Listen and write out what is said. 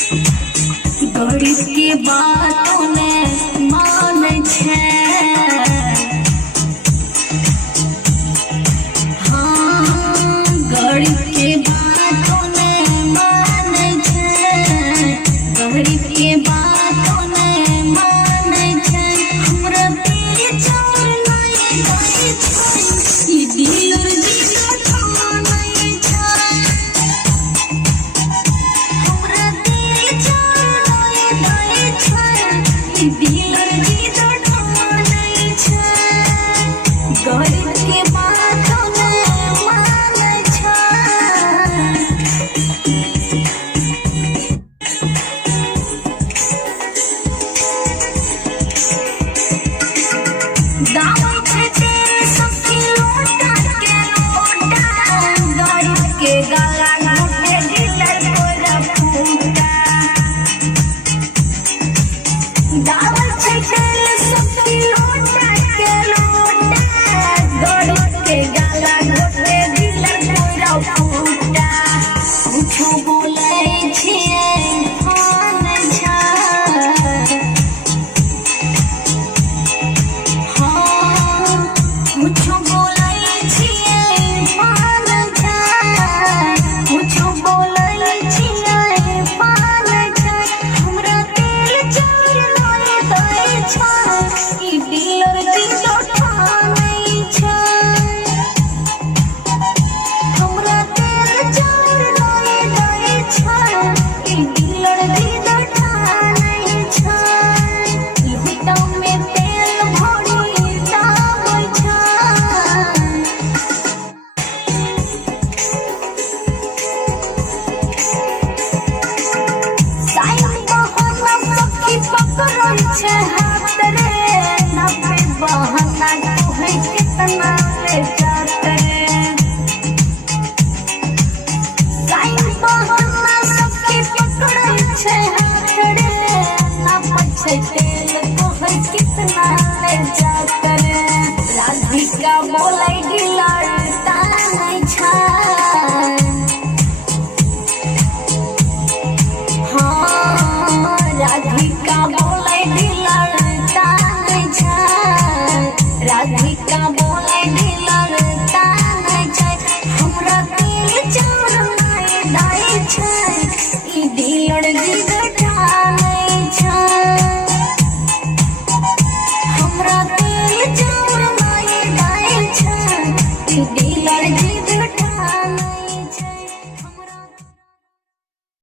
गरीब के बातों में मान छे। हाँ, गरीब के बातों में मान छे। गरीब के बातों में मान छे। हमरा बेचार नहीं गई छे। ई दिल दिल ठानै छे। हमरा बेचार नहीं गई छे। ई दिल दिल ठानै छे। गरीब के बातों में मान छे। दावा छे सबकी लोटा के लोटा। गरीब के गला घोटे डीलर कोरा फूटा। दावा छे सबकी लोटा के लोटा। गरीब के गला घोटे डीलर कोरा फूटा। कुछो बोलै छियै मान छे। कुछो बोलै छियै मान छे। कुछो बोलै छियै मान छे। हमरा दिल चार नहीं दै छे। ई दिल दिल ठानै छे। हमरा दिल चार नहीं दै छे। ई दिल दिल ठानै छे। लोटा में तेल भरी दाबै छे। साईं बहाना सबकी पकड़ै छे हाथ रे। 90 बहाना कहै कितना ले जात रे। साईं बहाना सबकी पकड़ै छे हाथ रे। नापै छे तेल कहै कितना ले जात रे। राधिका बोलै डीलर तानै छे। हाँ, राधिका बोलै डीलर तानै छे। राधिका बोलै डीलर तानै छे। हमरा दिल चार नहीं दै छे। ई दिल दिल